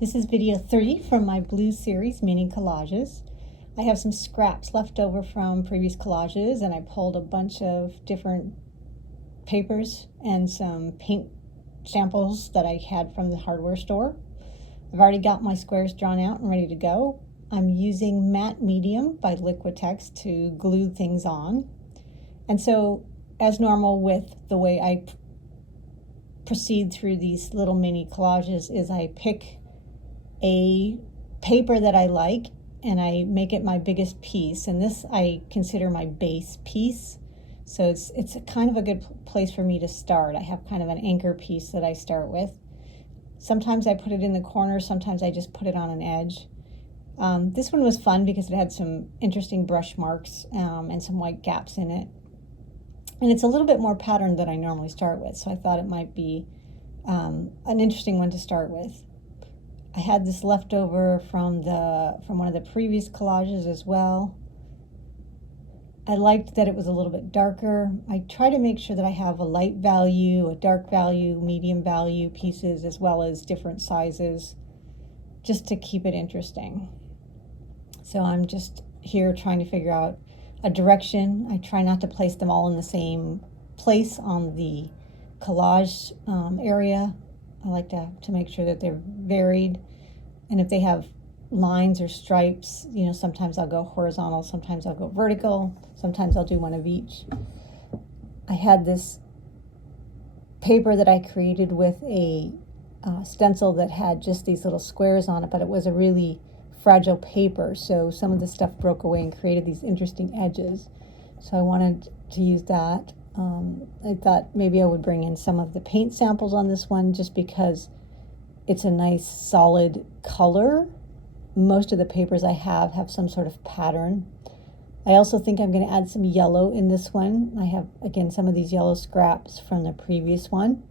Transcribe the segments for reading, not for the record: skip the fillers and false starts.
This is video 3 from my blue series, Mini Collages. I have some scraps left over from previous collages, and I pulled a bunch of different papers and some paint samples that I had from the hardware store. I've already got my squares drawn out and ready to go. I'm using matte medium by Liquitex to glue things on. And so, as normal with the way I proceed through these little mini collages, is I pick a paper that I like and I make it my biggest piece, and this I consider my base piece. So it's a kind of a good place for me to start. I have kind of an anchor piece that I start with. Sometimes I put it in the corner, sometimes I just put it on an edge. This one was fun because it had some interesting brush marks and some white gaps in it. And it's a little bit more patterned than I normally start with, so I thought it might be an interesting one to start with. I had this left over from one of the previous collages as well. I liked that it was a little bit darker. I try to make sure that I have a light value, a dark value, medium value pieces, as well as different sizes, just to keep it interesting. So I'm just here trying to figure out a direction. I try not to place them all in the same place on the collage area. I like to make sure that they're varied. And if they have lines or stripes, sometimes I'll go horizontal, sometimes I'll go vertical, sometimes I'll do one of each. I had this paper that I created with a stencil that had just these little squares on it, but it was a really fragile paper, so some of the stuff broke away and created these interesting edges. So I wanted to use that. I thought maybe I would bring in some of the paint samples on this one just because it's a nice solid color. Most of the papers I have some sort of pattern. I also think I'm going to add some yellow in this one. I have, again, some of these yellow scraps from the previous one.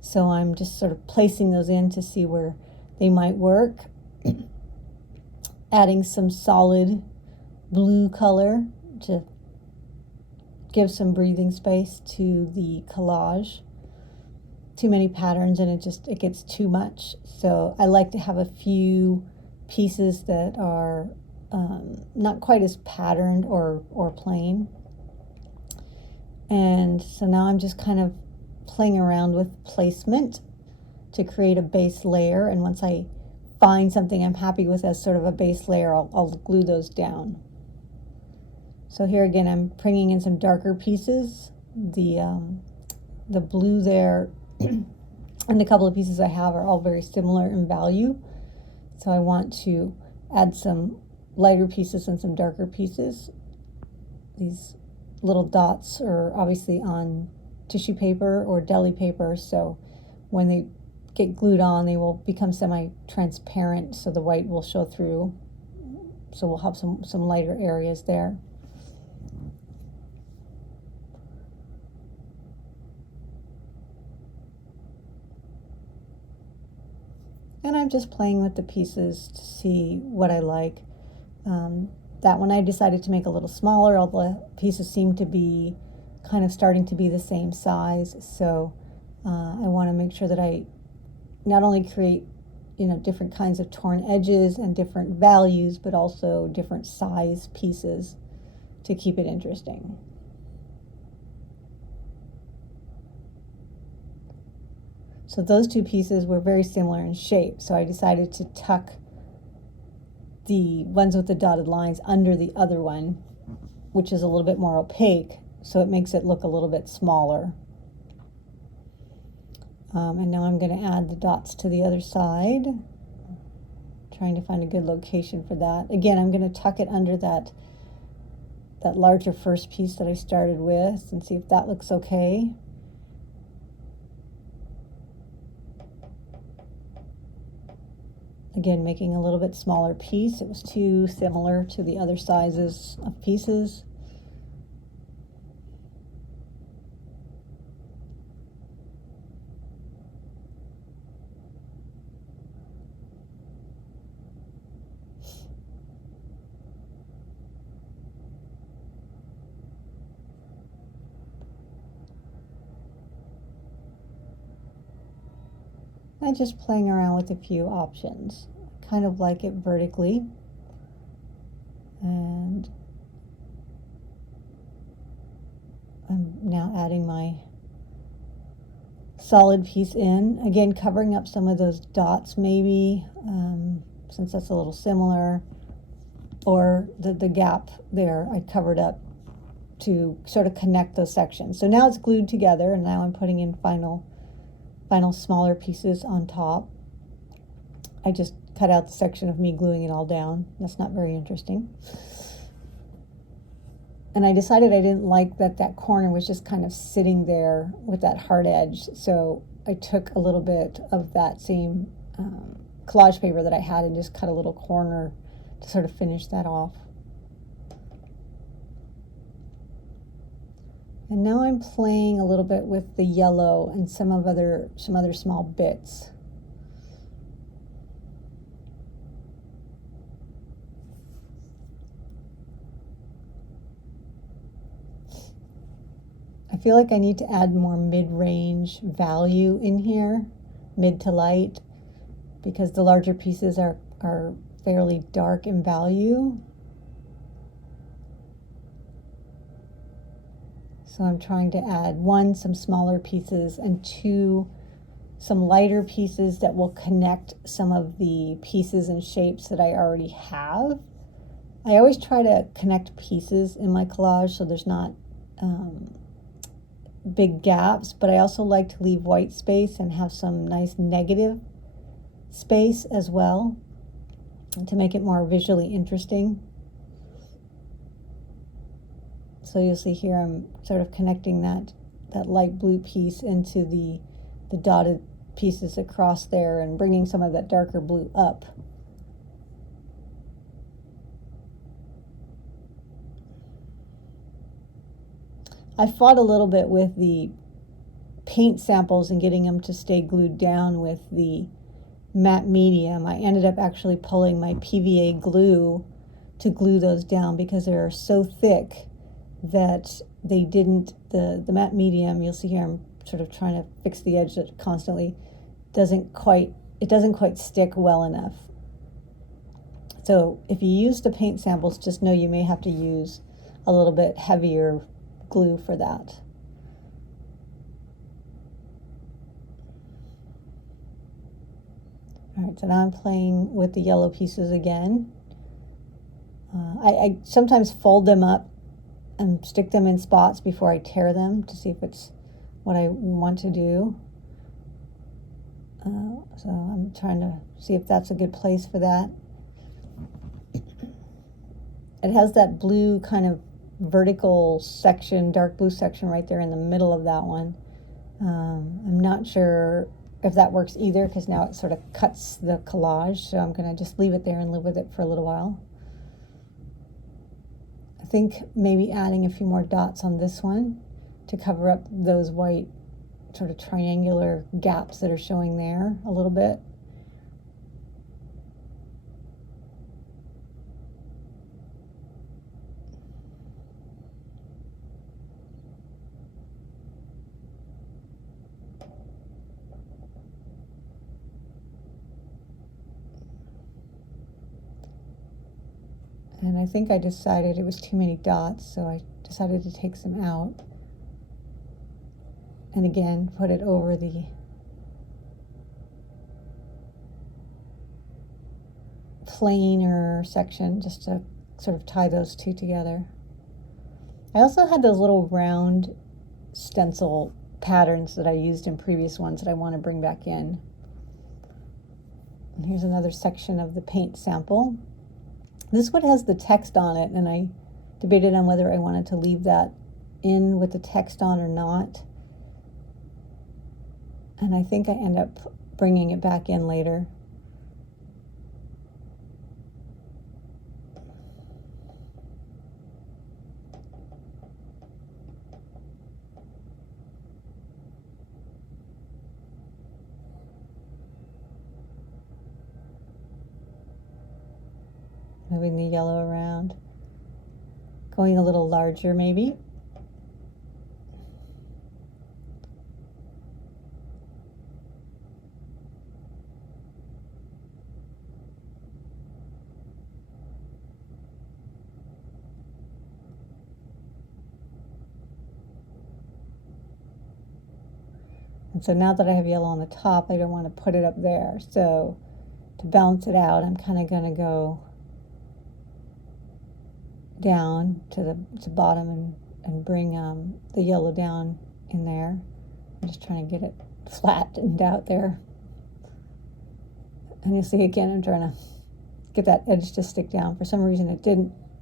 So I'm just sort of placing those in to see where they might work. Adding some solid blue color to give some breathing space to the collage. Too many patterns and it gets too much. So I like to have a few pieces that are not quite as patterned or plain. And so now I'm just kind of playing around with placement to create a base layer, and once I find something I'm happy with as sort of a base layer, I'll glue those down. So here again, I'm bringing in some darker pieces. The blue there and the couple of pieces I have are all very similar in value. So I want to add some lighter pieces and some darker pieces. These little dots are obviously on tissue paper or deli paper, so when they get glued on, they will become semi-transparent, so the white will show through. So we'll have some lighter areas there. And I'm just playing with the pieces to see what I like. That one I decided to make a little smaller. All the pieces seem to be kind of starting to be the same size, so I want to make sure that I not only create different kinds of torn edges and different values, but also different size pieces to keep it interesting. So those two pieces were very similar in shape, so I decided to tuck the ones with the dotted lines under the other one, which is a little bit more opaque, so it makes it look a little bit smaller. And now I'm going to add the dots to the other side, trying to find a good location for that. Again, I'm going to tuck it under that larger first piece that I started with and see if that looks okay. Again, making a little bit smaller piece. It was too similar to the other sizes of pieces. and just playing around with a few options. Kind of like it vertically. And I'm now adding my solid piece in. Again, covering up some of those dots maybe, since that's a little similar. Or the gap there I covered up to sort of connect those sections. So now it's glued together, and now I'm putting in final smaller pieces on top. I just cut out the section of me gluing it all down. That's not very interesting. And I decided I didn't like that corner was just kind of sitting there with that hard edge. So I took a little bit of that same collage paper that I had and just cut a little corner to sort of finish that off. And now I'm playing a little bit with the yellow and some other small bits. I feel like I need to add more mid-range value in here, mid to light, because the larger pieces are fairly dark in value. So I'm trying to add one, some smaller pieces, and two, some lighter pieces that will connect some of the pieces and shapes that I already have. I always try to connect pieces in my collage so there's not big gaps, but I also like to leave white space and have some nice negative space as well to make it more visually interesting. So you'll see here I'm sort of connecting that light blue piece into the dotted pieces across there and bringing some of that darker blue up. I fought a little bit with the paint samples and getting them to stay glued down with the matte medium. I ended up actually pulling my PVA glue to glue those down because they're so thick that they didn't, the matte medium, you'll see here I'm sort of trying to fix the edge that constantly doesn't quite stick well enough. So if you use the paint samples, just know you may have to use a little bit heavier glue for that. All right, so now I'm playing with the yellow pieces again. I sometimes fold them up and stick them in spots before I tear them to see if it's what I want to do. So I'm trying to see if that's a good place for that. It has that blue kind of vertical section, dark blue section right there in the middle of that one. I'm not sure if that works either because now it sort of cuts the collage, so I'm going to just leave it there and live with it for a little while. I think maybe adding a few more dots on this one to cover up those white sort of triangular gaps that are showing there a little bit. And I think I decided it was too many dots, so I decided to take some out. And again, put it over the plainer section just to sort of tie those two together. I also had those little round stencil patterns that I used in previous ones that I want to bring back in. And here's another section of the paint sample. This one has the text on it, and I debated on whether I wanted to leave that in with the text on or not. And I think I end up bringing it back in later. Moving the yellow around, going a little larger maybe. And so now that I have yellow on the top, I don't want to put it up there. So to balance it out, I'm kind of going to go down to the bottom and bring the yellow down in there. I'm just trying to get it flattened out there. And you see again, I'm trying to get that edge to stick down. For some reason it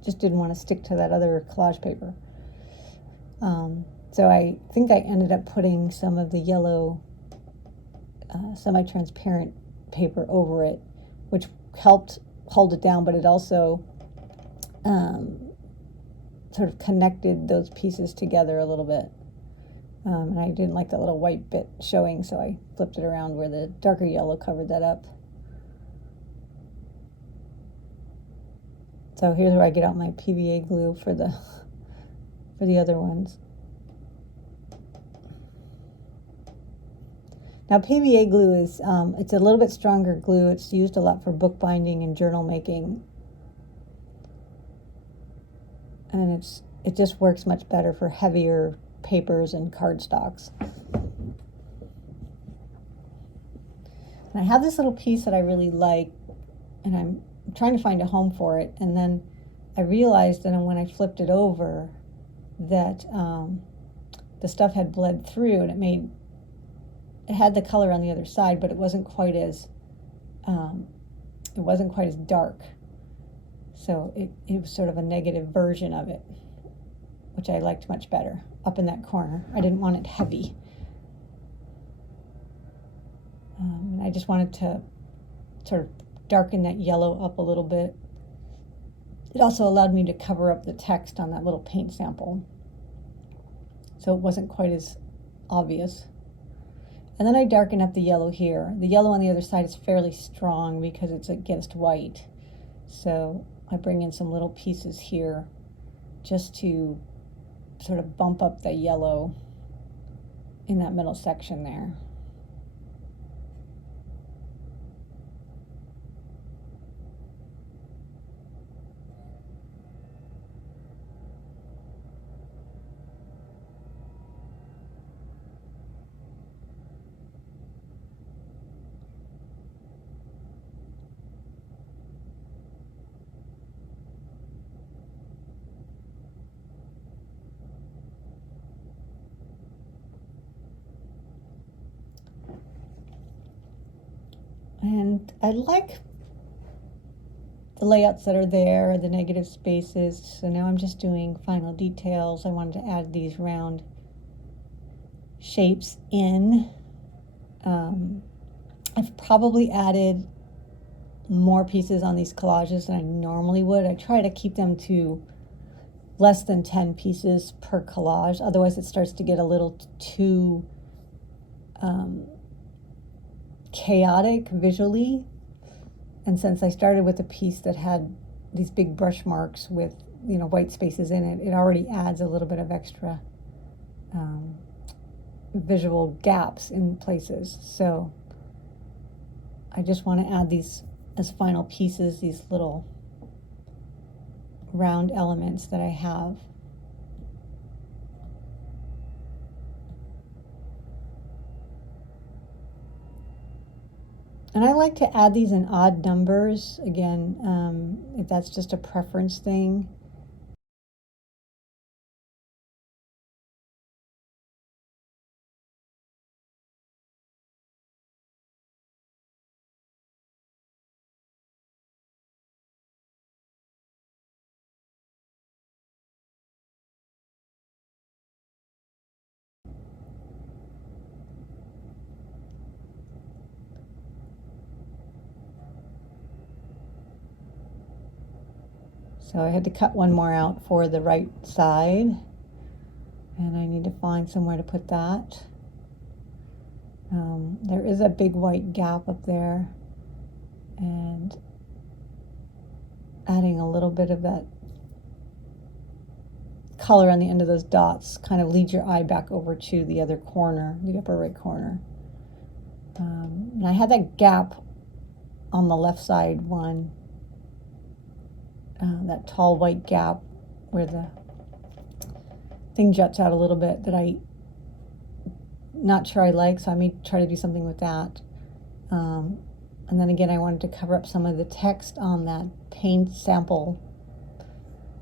just didn't want to stick to that other collage paper. So I think I ended up putting some of the yellow semi-transparent paper over it, which helped hold it down, but it also sort of connected those pieces together a little bit. And I didn't like that little white bit showing, so I flipped it around where the darker yellow covered that up. So here's where I get out my PVA glue for the other ones. Now PVA glue is it's a little bit stronger glue. It's used a lot for bookbinding and journal making, and it just works much better for heavier papers and cardstocks. And I have this little piece that I really like, and I'm trying to find a home for it, and then I realized that when I flipped it over that the stuff had bled through, and it had the color on the other side, but it wasn't quite as dark. So it was sort of a negative version of it, which I liked much better, up in that corner. I didn't want it heavy. And I just wanted to sort of darken that yellow up a little bit. It also allowed me to cover up the text on that little paint sample, so it wasn't quite as obvious. And then I darken up the yellow here. The yellow on the other side is fairly strong because it's against white. So I bring in some little pieces here just to sort of bump up the yellow in that middle section there. And I like the layouts that are there, the negative spaces. So now I'm just doing final details. I wanted to add these round shapes in. I've probably added more pieces on these collages than I normally would. I try to keep them to less than 10 pieces per collage. Otherwise it starts to get a little too chaotic visually. And since I started with a piece that had these big brush marks with, you know, white spaces in it, it already adds a little bit of extra visual gaps in places. So I just want to add these as final pieces, these little round elements that I have. And I like to add these in odd numbers, again, if that's just a preference thing. So I had to cut one more out for the right side, and I need to find somewhere to put that. There is a big white gap up there, and adding a little bit of that color on the end of those dots kind of leads your eye back over to the other corner, the upper right corner. And I had that gap on the left side one, that tall white gap where the thing juts out a little bit, that I not sure I like, so I may try to do something with that. And then again, I wanted to cover up some of the text on that paint sample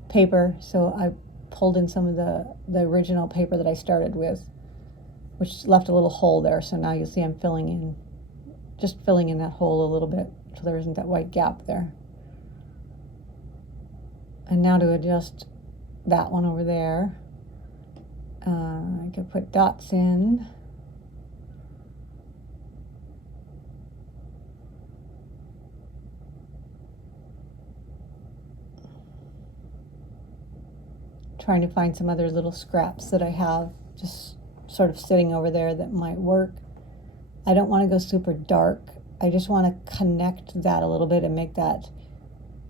paper, so I pulled in some of the original paper that I started with, which left a little hole there. So now you'll see I'm just filling in that hole a little bit so there isn't that white gap there. And now to adjust that one over there, I could put dots in. Trying to find some other little scraps that I have just sort of sitting over there that might work. I don't want to go super dark. I just want to connect that a little bit and make that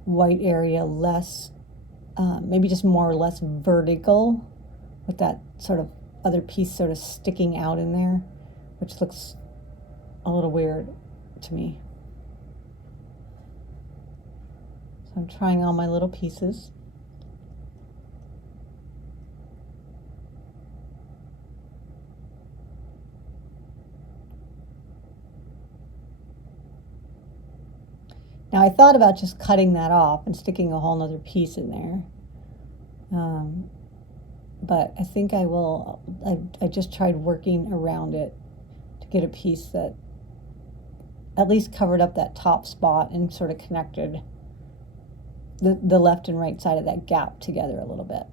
white area less, maybe just more or less vertical, with that sort of other piece sort of sticking out in there, which looks a little weird to me. So I'm trying all my little pieces. Now I thought about just cutting that off and sticking a whole nother piece in there. But I think I will. I just tried working around it to get a piece that at least covered up that top spot and sort of connected the left and right side of that gap together a little bit.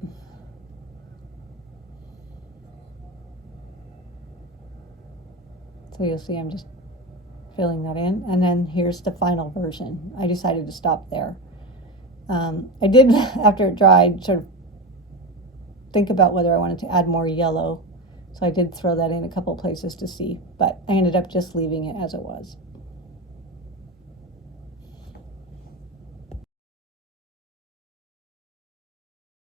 So you'll see I'm just filling that in, and then here's the final version. I decided to stop there. I did, after it dried, sort of think about whether I wanted to add more yellow, so I did throw that in a couple places to see, but I ended up just leaving it as it was.